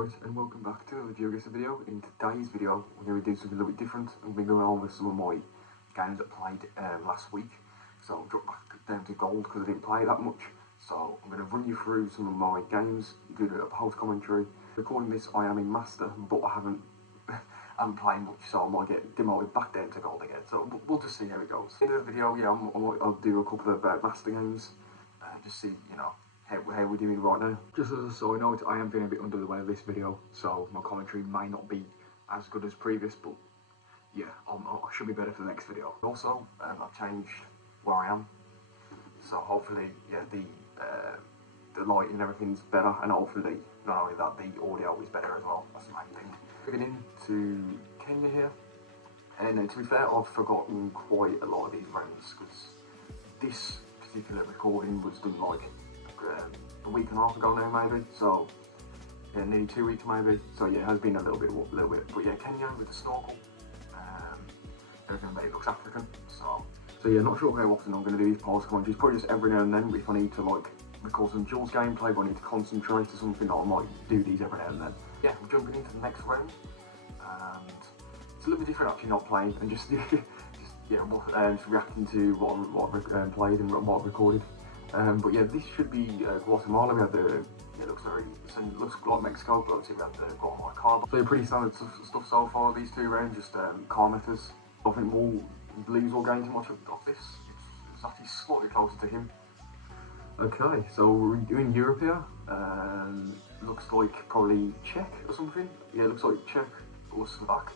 Alright, and welcome back to another GeoGuessr video. In today's video, we're going to be doing something a little bit different. I'm going to go over some of my games that I played last week. So I'll drop back down to gold because I didn't play that much. So I'm going to run you through some of my games, do a post commentary. Recording this, I am in Master, but I haven't played much, so I might get demoted back down to gold again. So we'll just see how it goes. In the video, yeah, I'll do a couple of Master games, just see, you know, how we're doing right now. Just as a side note, I am feeling a bit under the weather this video, so my commentary may not be as good as previous, but yeah, I should be better for the next video. Also, I've changed where I am, so hopefully, yeah, the lighting and everything's better, and hopefully, not only that, the audio is better as well. That's the main thing. Moving into Kenya here, and to be fair, I've forgotten quite a lot of these rounds, because this particular recording was done like a week and a half ago now, maybe. So yeah, nearly 2 weeks maybe. So yeah, it has been a little bit. But yeah, Kenya with the snorkel. Everything about it looks African. So yeah, not sure how often I'm going to do these post commentaries. Probably just every now and then. If I need to like record some Jules gameplay, if I need to concentrate or something, I might do these every now and then. Yeah, we're jumping into the next round, and it's a little bit different actually not playing and just just reacting to what I've played and what I've recorded. But yeah, this should be Guatemala. We had it looks like Mexico, but obviously we had the Guatemala car. So yeah, pretty standard stuff so far, these two rounds, just car methods. I think we'll lose or gain too much of this. It's actually slightly closer to him. Okay, so we're doing Europe here. Looks like probably Czech or something. Yeah, it looks like Czech or Slovak.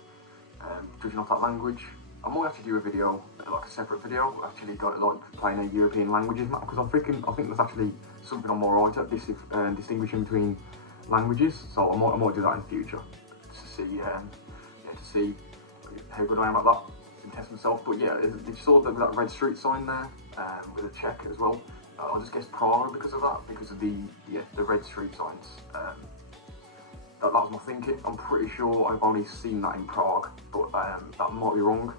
Judging off that language. I might actually do a video, like a separate video, actually got like playing a European languages map, because I think that's actually something I'm alright at, distinguishing between languages. So I might do that in the future to see how good I am at that and test myself. But yeah, you saw that red street sign there with a check as well. I just guessed Prague because of that, because of the red street signs. That was my thinking. I'm pretty sure I've only seen that in Prague, but that might be wrong.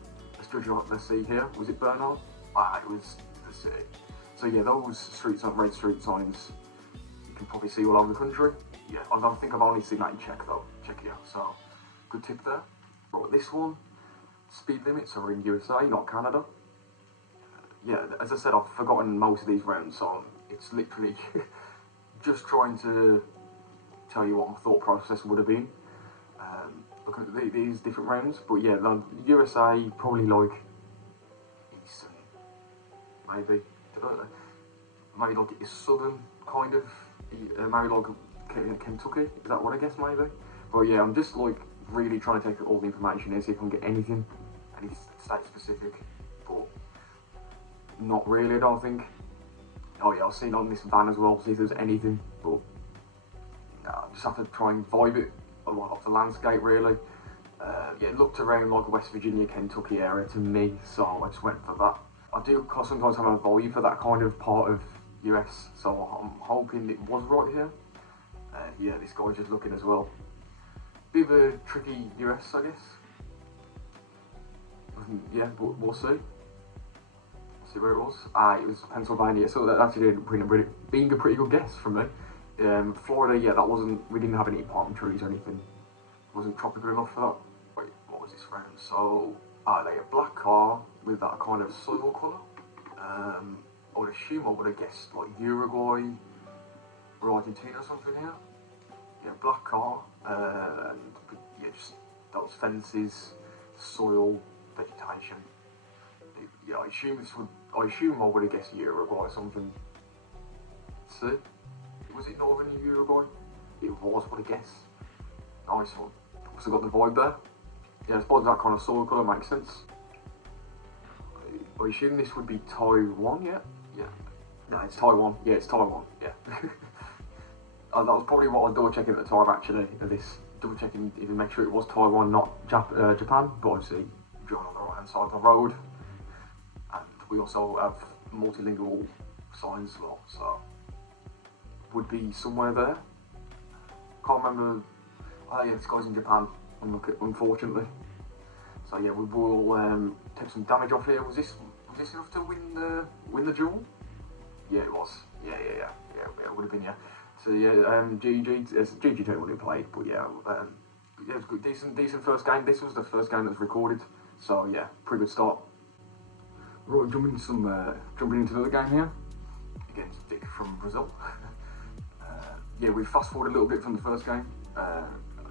Let's see here. Was it Bernard? It was the city. So yeah, those red street signs, you can probably see all over the country. Yeah, I don't think I've only seen that in Czech though. Czech here. So good tip there. Right, this one, speed limits are in USA, not Canada. Yeah, as I said, I've forgotten most of these rounds, so it's literally just trying to tell you what my thought process would have been. Looking at these different rounds, but yeah, the USA probably like eastern, maybe like it's southern kind of, maybe like Kentucky. Is that what I guess maybe? But yeah, I'm just like really trying to take all the information in, see if I can get any state specific, but not really. I don't think. Oh yeah, I've seen on this van as well, see if there's anything, but no, I just have to try and vibe it a lot off the landscape really. Yeah, it looked around like a West Virginia, Kentucky area to me, so I just went for that. I do sometimes have a vibe for that kind of part of US, so I'm hoping it was right here. Yeah, this guy's just looking as well. Bit of a tricky US, I guess. Yeah, but we'll see. See where it was. It was Pennsylvania, so that actually being a pretty good guess from me. Florida, yeah, we didn't have any palm trees or anything. Wasn't tropical enough for that. Wait, what was this round? So, like a black car with that kind of soil colour. I would assume I would have guessed like Uruguay or Argentina or something here. Yeah, black car, and yeah, just those fences, soil, vegetation. Yeah, I assume I would have guessed Uruguay or something. Let's see. Was it northern Uruguay? It was, what a guess. Nice one. Also got the vibe there. Yeah, I suppose that kind of soil colour makes sense. I assume this would be Taiwan, yeah? Yeah. No, it's Taiwan. Yeah, it's Taiwan, yeah. That was probably what I was double checking at the time actually, double checking to make sure it was Taiwan, not Japan, but obviously driving on the right hand side of the road. And we also have multilingual signs as well, so would be somewhere there. Can't remember. Oh yeah, this guy's in Japan, unfortunately. So yeah, we will take some damage off here. Was this enough to win the duel? Yeah, it was. Yeah, it would have been, yeah. So yeah, GG2 already played, but yeah, yeah, it was good, decent first game. This was the first game that was recorded, so yeah, pretty good start. Right, jumping into another game here against Vic from Brazil. Yeah, we fast forward a little bit from the first game.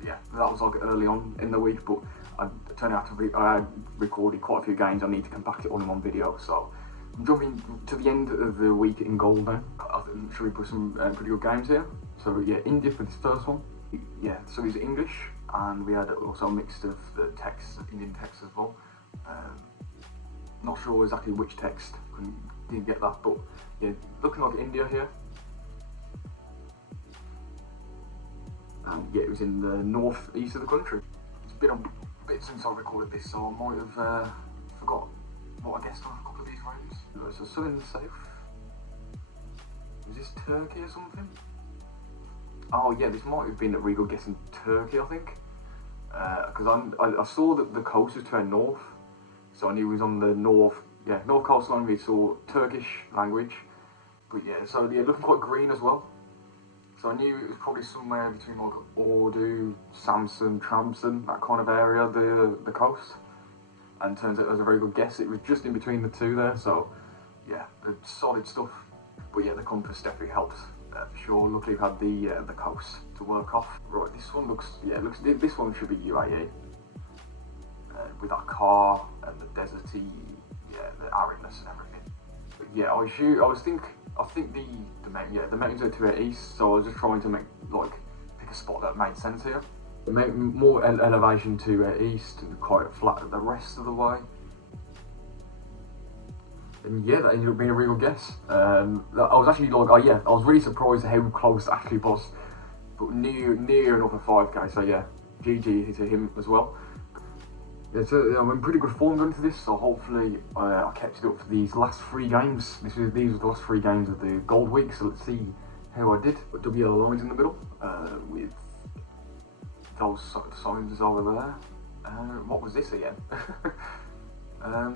Yeah, that was like early on in the week, but I turned out to I recorded quite a few games. I need to compact it all in one video, so I'm jumping to the end of the week in gold now. I think should we put some pretty good games here. So yeah, India for this first one. Yeah, so it was English, and we had also a mix of the text, Indian text as well. Not sure exactly which text, didn't get that, but yeah, looking like India here. And yeah, it was in the north-east of the country. It's been a bit since I recorded this, so I might have forgot what I guessed on a couple of these rounds. So something in the south. Was this Turkey or something? Oh yeah, this might have been a really good guess in Turkey, I think. Because I saw that the coast was turned north, so I knew it was on the north coastline. We saw Turkish language, but yeah, so yeah, looking quite green as well. So I knew it was probably somewhere between like Ordu, Samsun, Trabzon, that kind of area, the coast. And turns out it was a very good guess. It was just in between the two there, so yeah, solid stuff. But yeah, the compass definitely helps for sure. Luckily, we've had the coast to work off. Right, this one this one should be UAE. With that car and the deserty, yeah, the aridness and everything. But yeah, I think the mountains are to our east, so I was just trying to pick a spot that made sense here. More elevation to our east and quite flat the rest of the way. And yeah, that ended up being a real guess. I was actually like, oh yeah, I was really surprised at how close it actually was, but near enough a 5k. So yeah, GG to him as well. Yeah, so I'm in pretty good form going into this, so hopefully I kept it up for these last 3 games. These were the last 3 games of the gold week, so let's see how I did. But double yellow lines in the middle with those signs over there. What was this again?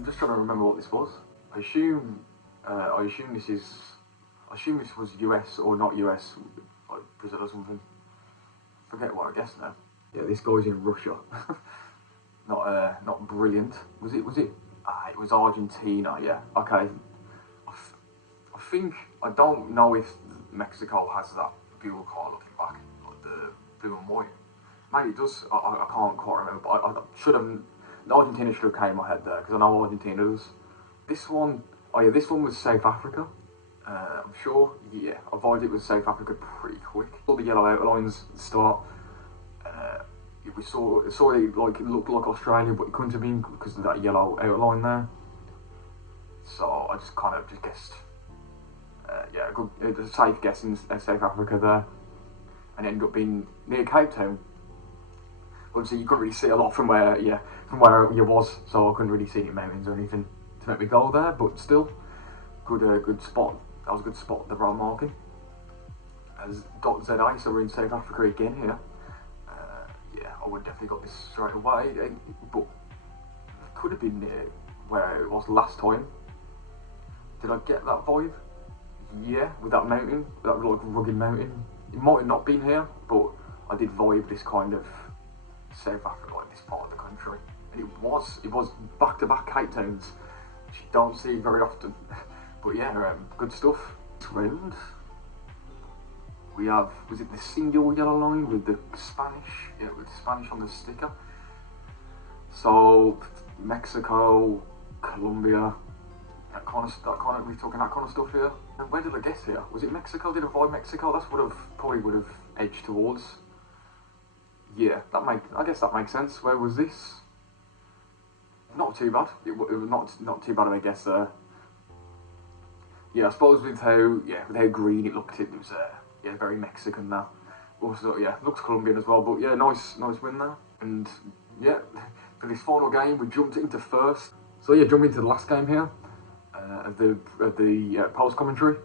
Just trying to remember what this was. I assume this was US or not US, like Brazil or something. Forget what I guessed now. Yeah, this guy's in Russia. Not brilliant. Was it? It was Argentina. Yeah. Okay. I don't know if Mexico has that Google car looking back, like the blue and white. Maybe it does. I can't quite remember. But I should have. Argentina should have came in my head there because I know Argentina does. This one. Oh yeah, this one was South Africa. I'm sure. Yeah, I vibed it with South Africa pretty quick. All the yellow outlines at the start. We saw it like it looked like Australia, but it couldn't have been because of that yellow outline there. So I just guessed, yeah, a safe guess in South Africa there, and ended up being near Cape Town. Obviously, you couldn't really see a lot from where you was, so I couldn't really see any mountains or anything to make me go there. But still, good spot. That was a good spot. The road marking as .ZA, so we're in South Africa again here. Yeah, I would definitely got this straight away, but it could have been near where it was last time. Did I get that vibe? Yeah, with that mountain, that like rugged mountain. It might have not been here, but I did vibe this kind of South Africa, like this part of the country. And it was back-to-back Cape Towns, which you don't see very often. But yeah, good stuff. Round. We have, was it the single yellow line with the Spanish? Yeah, with Spanish on the sticker. So, Mexico, Colombia, we're talking that kind of stuff here. And where did I guess here? Was it Mexico? Did I vibe Mexico? That's what probably would have edged towards. Yeah, I guess that makes sense. Where was this? Not too bad. It was not too bad of a guess there. Yeah, I suppose with how green it looked, it was yeah, very Mexican now. Also, yeah, looks Colombian as well, but yeah, nice win there. And yeah, for this final game, we jumped into first. So yeah, jumping into the last game here of the post commentary.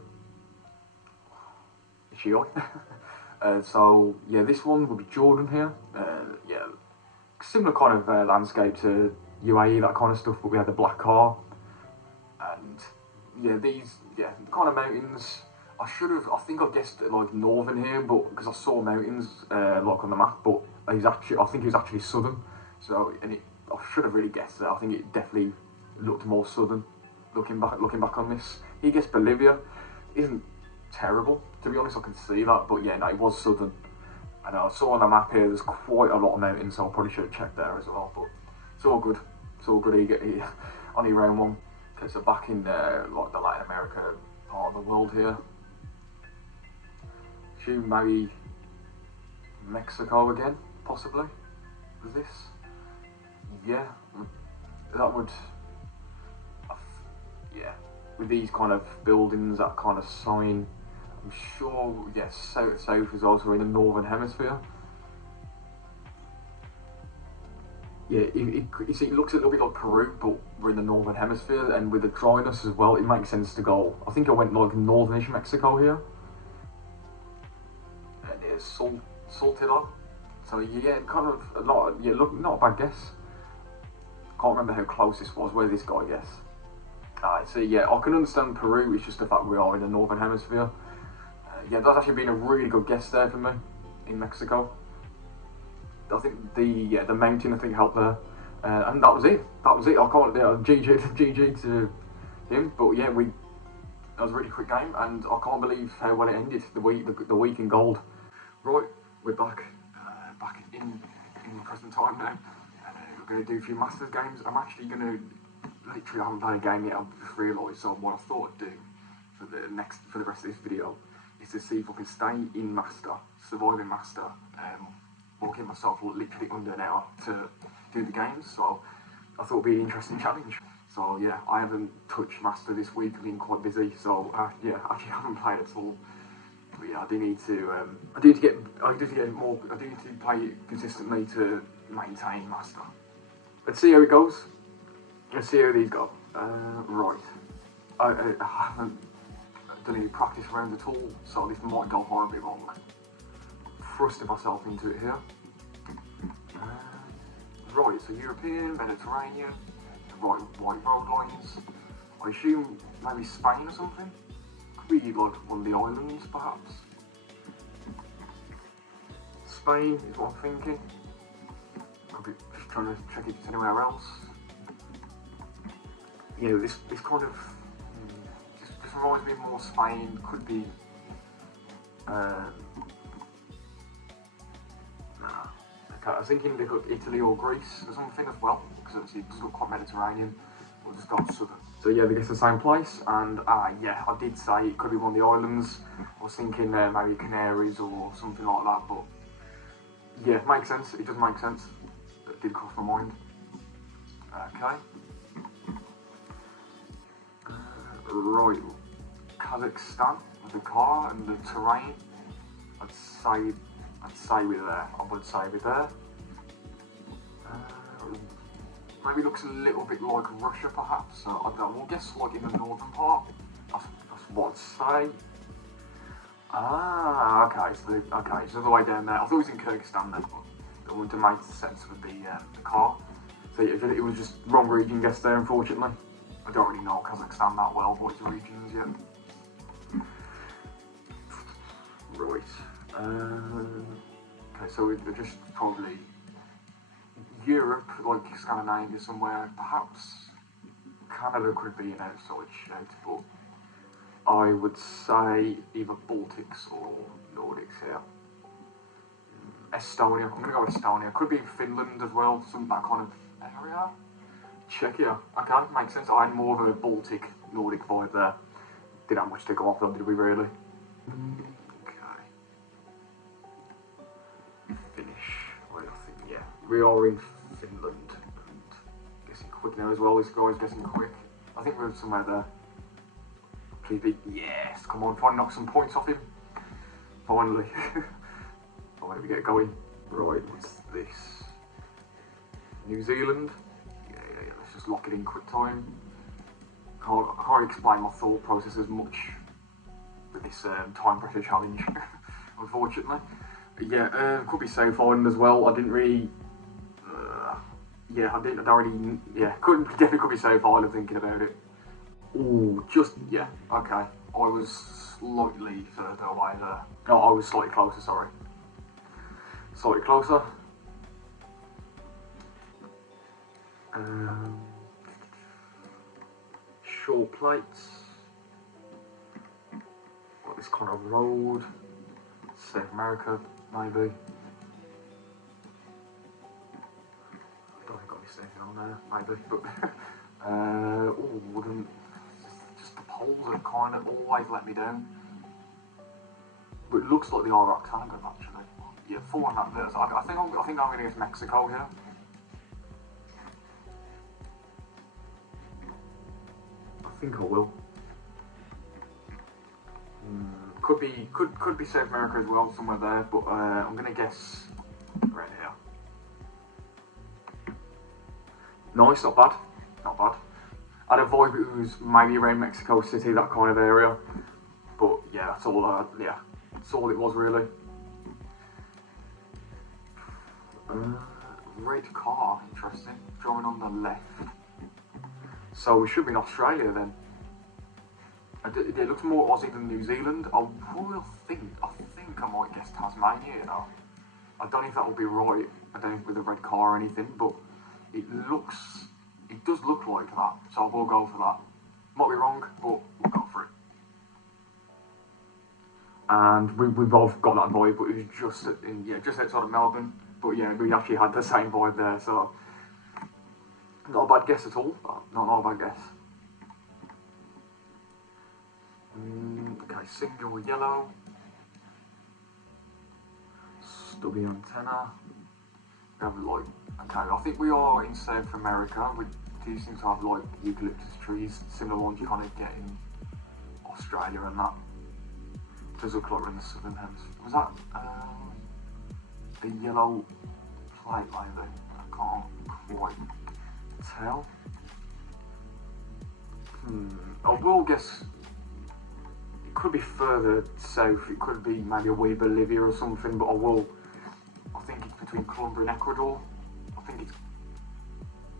Is she on? So yeah, this one will be Jordan here. Yeah, similar kind of landscape to UAE, that kind of stuff, but we had the black car. And yeah, these kind of mountains. I think I guessed like northern here, but because I saw mountains like on the map, but I think he was actually southern. So, I should have really guessed that. I think it definitely looked more southern. Looking back on this, he guessed Bolivia. Isn't terrible, to be honest. I can see that, but yeah, no, it was southern. And I saw on the map here, there's quite a lot of mountains, so I probably should have checked there as well. But it's all good. It's all good. He only round one. Okay, so back in like the Latin America part of the world here. Assume maybe Mexico again, possibly. Was this? Yeah, that would. Yeah, with these kind of buildings, that kind of sign. I'm sure. Yes, south is also in the northern hemisphere. Yeah, you see, it looks a little bit like Peru, but we're in the northern hemisphere, and with the dryness as well, it makes sense to go. I think I went like northern-ish Mexico here. And there's Saltillo. So yeah, kind of not a bad guess. Can't remember how close this was. Where this guy guess? So yeah, I can understand Peru. It's just the fact we are in the northern hemisphere. Yeah, that's actually been a really good guess there for me in Mexico. I think the mountain helped there, and that was it. That was it. I can't GG to him. But yeah, that was a really quick game, and I can't believe how well it ended. The week in gold. Right, we're back in present time now. We're going to do a few Masters games. I'm actually going to literally I haven't played a game yet. I've just realised. So what I thought I'd do for the rest of this video is to see if I can stay in Master, survive in Master. Or give myself literally under an hour to do the games, so I thought it'd be an interesting challenge. So yeah, I haven't touched Master this week. I've been quite busy, so yeah, actually haven't played at all. But yeah, I do need to play it consistently to maintain Master. Let's see how it goes. Let's see how these go. Right, I haven't done any practice rounds at all, so this might go horribly wrong. Thrusting myself into it here. Right, so European, Mediterranean, right, white road lines. I assume maybe Spain or something? Could be like one of the islands, perhaps. Spain is what I'm thinking. Could be just trying to check if it's anywhere else. Yeah, this kind of just reminds me more Spain. Could be. I was thinking they got Italy or Greece or something as well, because obviously it does look quite Mediterranean. We'll just go southern. So yeah, they guess the same place, and yeah, I did say it could be one of the islands. I was thinking maybe Canaries or something like that, but yeah, it makes sense. It does make sense. That did cross my mind. Okay. Right, Kazakhstan with the car and the terrain. I'd say we're there. I would say we're there. Maybe looks a little bit like Russia, perhaps. So I don't know. We'll guess like in the northern part. That's what I'd say. Okay. So it's the other way down there. I thought it was in Kyrgyzstan then, but it wouldn't have made sense with the car. So yeah, it was just wrong region guess there, unfortunately. I don't really know Kazakhstan that well, what its regions yet. Right. Okay, so we're just probably Europe, like Scandinavia somewhere, perhaps. Canada could be an outside shout, but I would say either Baltics or Nordics here. Estonia, I'm going to go with Estonia. Could be Finland as well, some that kind of area. Czechia, okay, makes sense. I had more of a Baltic, Nordic vibe there. Didn't have much to go off though, did we really? Okay. Finish. Well, I think, yeah. We are in Finland. And guessing quick now as well, this guy's guessing quick. I think we're somewhere there. Please be, yes, come on, try and knock some points off him. Finally. Finally we get going. Right, what's this? New Zealand. Let's just lock it in quick time. I can't explain my thought process as much with this time pressure challenge, unfortunately. But yeah, could be South Island as well. I didn't really. Definitely could be South Island thinking about it. Ooh, yeah, okay. I was slightly further away there. No, I was slightly closer, sorry. Slightly closer. Short plates. Got this kind of road. South America, maybe. I don't think I've missed anything on there, maybe. But just the poles have kind of always let me down. But it looks like they are rectangle actually. Yeah, 4 on that there. So I think I'm going to guess Mexico here. I think I will. Could be South America as well, somewhere there. But I'm going to guess right here. Nice, not bad, not bad. I had a vibe it was maybe around Mexico City, that kind of area. But yeah, that's all. Yeah, that's all it was really. Red car, interesting. Drawing on the left. So we should be in Australia then. It looks more Aussie than New Zealand. I think I might guess Tasmania, you know. I don't know if that will be right. I don't know if with a red car or anything, but it does look like that. So I will go for that. Might be wrong, but we'll go for it. And we both got that vibe, but it was just outside of Melbourne. But yeah, we actually had the same vibe there, so not a bad guess at all. Not a bad guess. Okay, single yellow. Stubby antenna. We have like, okay, I think we are in South America. We do seem to have like eucalyptus trees, similar ones you kind of get in Australia and that. Does look like we're in the southern hemisphere. Was that a yellow plate maybe? I can't quite tell. I will guess it could be further south. It could be maybe a wee Bolivia or something. But I think it's between Colombia and Ecuador. I think it's.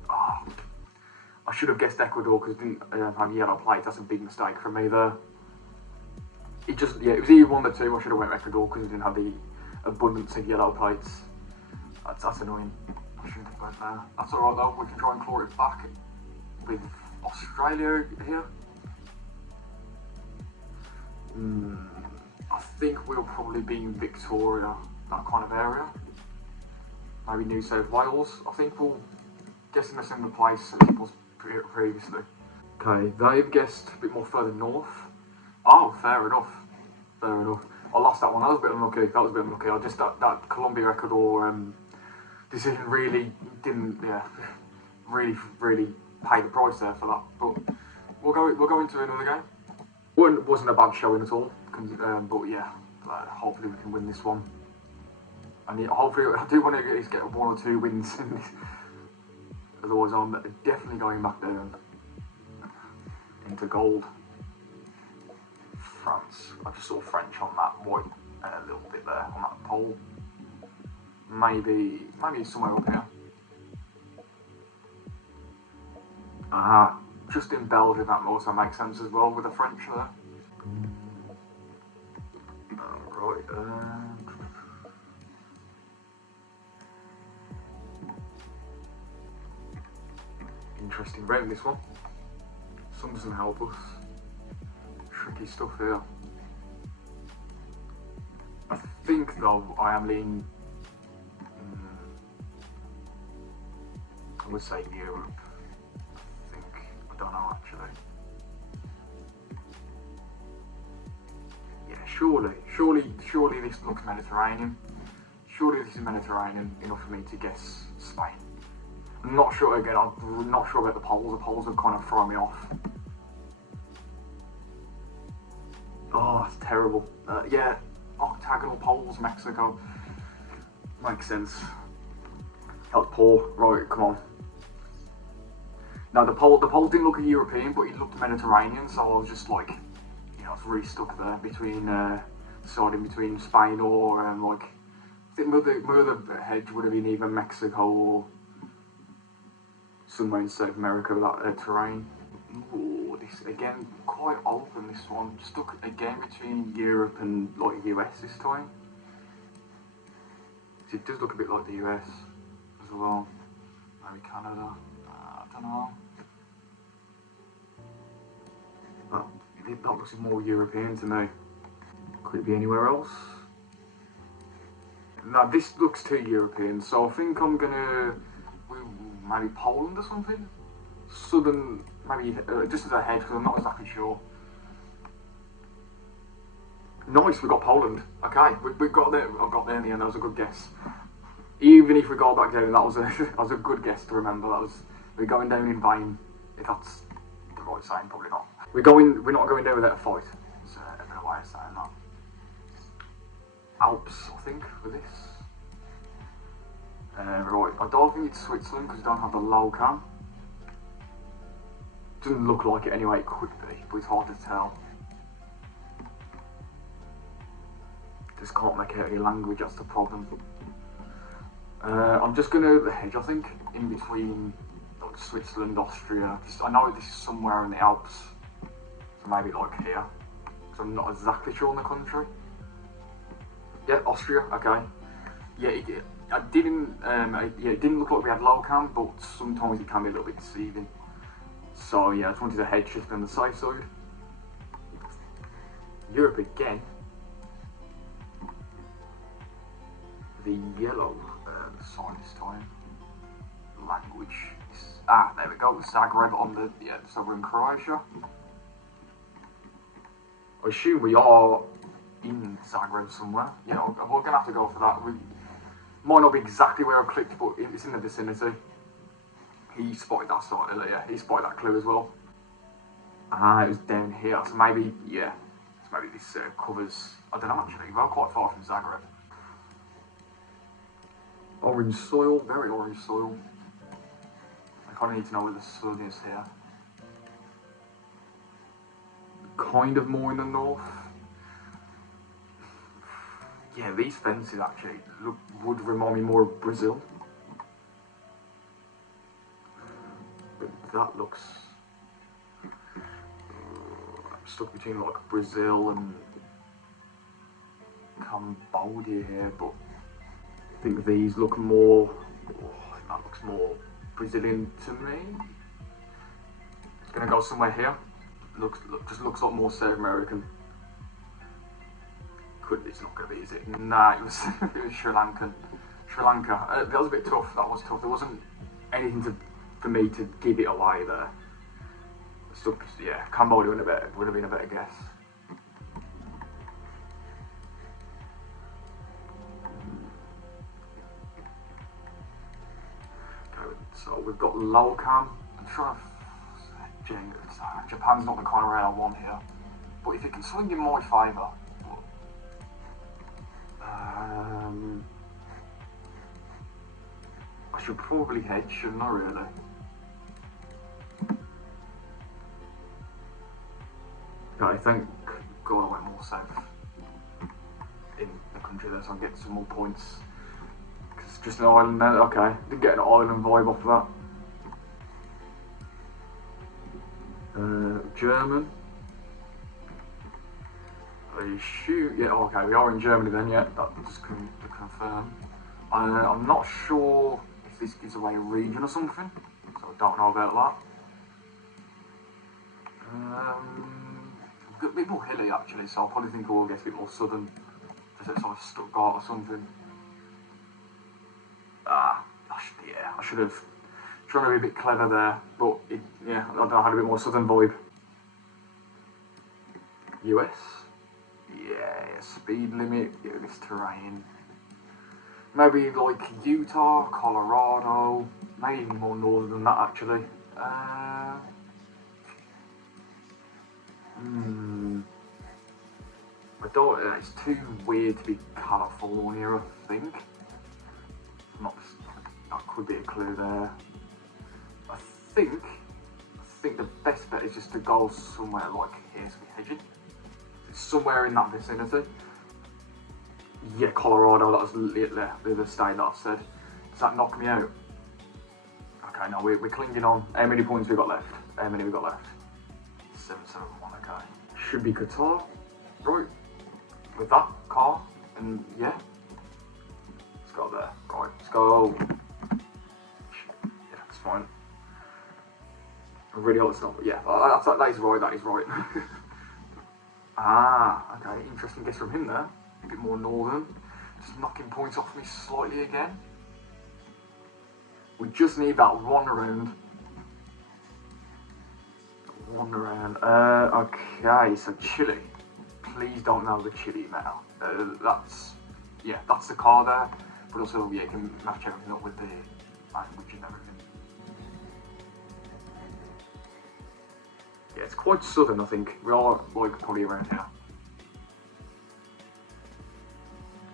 I should have guessed Ecuador because it didn't have yellow plates. That's a big mistake from me there. It was either one of the two. I should have went Ecuador because it didn't have the abundance of yellow plates. That's annoying. I shouldn't have went there. That's alright though, we can try and claw it back with Australia here. I think we'll probably be in Victoria, that kind of area. Maybe New South Wales. I think we'll guess in a similar place as it was previously. Okay, they've guessed a bit more further north. Oh, fair enough. Fair enough. I lost that one. That was a bit unlucky. I just that Colombia Ecuador decision really didn't really pay the price there for that. But we'll go into another game. Wasn't a bad showing at all. But yeah, hopefully we can win this one. And hopefully I do want to at least get 1 or 2 wins in this. Otherwise I'm definitely going back down into gold. France. I just saw French on that white little bit there on that pole. Maybe somewhere up here. Just in Belgium, that also makes sense as well with the French there. Right. Interesting round this one. Sun doesn't help us. Tricky stuff here. I think though I am leaning. I would say Europe. I don't know actually. Yeah, surely this looks Mediterranean. Surely this is Mediterranean enough for me to guess Spain. I'm not sure again. I'm not sure about the poles. The poles have kind of thrown me off. Oh, that's terrible. Yeah, octagonal poles, Mexico. Makes sense. That was poor. Right, come on. No, the pole didn't look European, but it looked Mediterranean, so I was just like, I was really stuck there between, deciding between Spain or, like, I think my other hedge would have been either Mexico or somewhere in South America with that terrain. Ooh, this again, quite open, this one. Just look again between Europe and like US this time. It does look a bit like the US as well. Maybe Canada. I don't know. But that looks more European to me. Could it be anywhere else? No, this looks too European, so I think I'm gonna maybe Poland or something. Southern, maybe just as a head, because I'm not exactly sure. Nice, we got Poland. Okay, we got there. I got there in the end. That was a good guess. Even if we got back down, that was a good guess to remember. We're going down in vain. If that's the right saying, probably not. We're not going down without a fight. It's a better way of saying that. Alps, I think, for this. Right, I don't think it's Switzerland because you don't have the low cam. Doesn't look like it anyway. It could be, but it's hard to tell. Just can't make out any language, that's the problem. I'm just gonna hedge, I think, in between like Switzerland, Austria. I know this is somewhere in the Alps, so maybe like here, because I'm not exactly sure on the country. Yeah, Austria. Okay. Yeah, it didn't look like we had low cam, but sometimes it can be a little bit deceiving. So yeah, I just wanted to hedge just on the safe side. Europe again. The yellow sign this time. Language. There we go. Zagreb on the so we're in Croatia. I assume we are in Zagreb somewhere. You know, we're gonna have to go for that. We might not be exactly where I've clicked, but it's in the vicinity. He spotted that sign earlier. Yeah, he spotted that clue as well. It was down here. So maybe, yeah. So maybe this covers. I don't know actually. We're quite far from Zagreb. Orange soil, very orange soil. I kind of need to know where the sun is here. Kind of more in the north. Yeah, these fences actually would remind me more of Brazil. But that looks... I'm stuck between like Brazil and Cambodia here, but I think these look more... that looks more Brazilian to me. It's gonna go somewhere here. Just looks a lot more South American. It's not going to be, is it? Nah, it was Sri Lankan. Sri Lanka. That was a bit tough. That was tough. There wasn't anything for me to give it away there. So, yeah, Cambodia would have been a better guess. Okay, so we've got low cam. I'm trying to... Japan's not the kind of rail I want here. But if it can swing in my favour... I should probably hedge, shouldn't I, really? Okay, thank God I went more south in the country there, so I get some more points. Because it's just an island there, okay. Didn't get an island vibe off of that. German. Yeah, okay, we are in Germany then, yeah, that just to confirm. I'm not sure if this gives away a region or something, so I don't know about that. A bit more hilly actually, so I probably think we'll get a bit more southern, just outside of Stuttgart or something. Yeah, I should have tried to be a bit clever there, but yeah, I don't know, I had a bit more southern vibe. US. Yeah, speed limit, yeah, this terrain. Maybe like Utah, Colorado, maybe even more northern than that actually. I don't, it's too weird to be California, I think. That could be a clue there. I think the best bet is just to go somewhere like here, so we're hedging. Somewhere in that vicinity. Yeah, Colorado, that was the other state that I said. Does that knock me out? Okay, no, we're clinging on. How many points we got left? How many we got left? 771, okay. Should be Qatar. Right. With that car, and yeah. Let's go there. Right, let's go. Yeah, that's fine. I really hope it's not, but yeah, that is right, that is right. Ah, okay, interesting guess from him there. A bit more northern. Just knocking points off me slightly again. We just need that one round. One round. Okay, so Chile. Please don't know the Chile now. That's the car there. But also, yeah, you can match everything up with the language and everything. Yeah, it's quite southern, I think. We are like probably around here.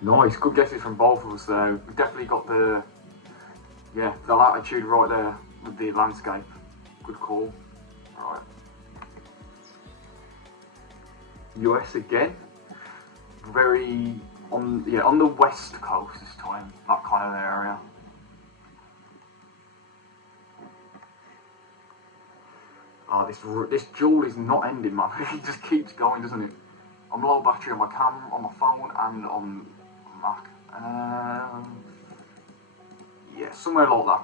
Nice, good guesses from both of us there. We've definitely got the latitude right there with the landscape. Good call. Right. US again. Very on the west coast this time. That kind of area. Oh, this duel is not ending, man. It just keeps going, doesn't it? I'm low battery on my camera, on my phone, and on Mac. Yeah, somewhere like that.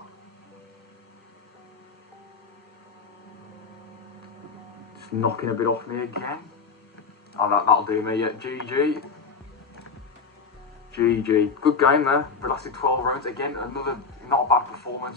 Just knocking a bit off me again. Oh, that'll do me. Yeah, GG. GG. Good game there. We lasted 12 rounds. Again, another not a bad performance.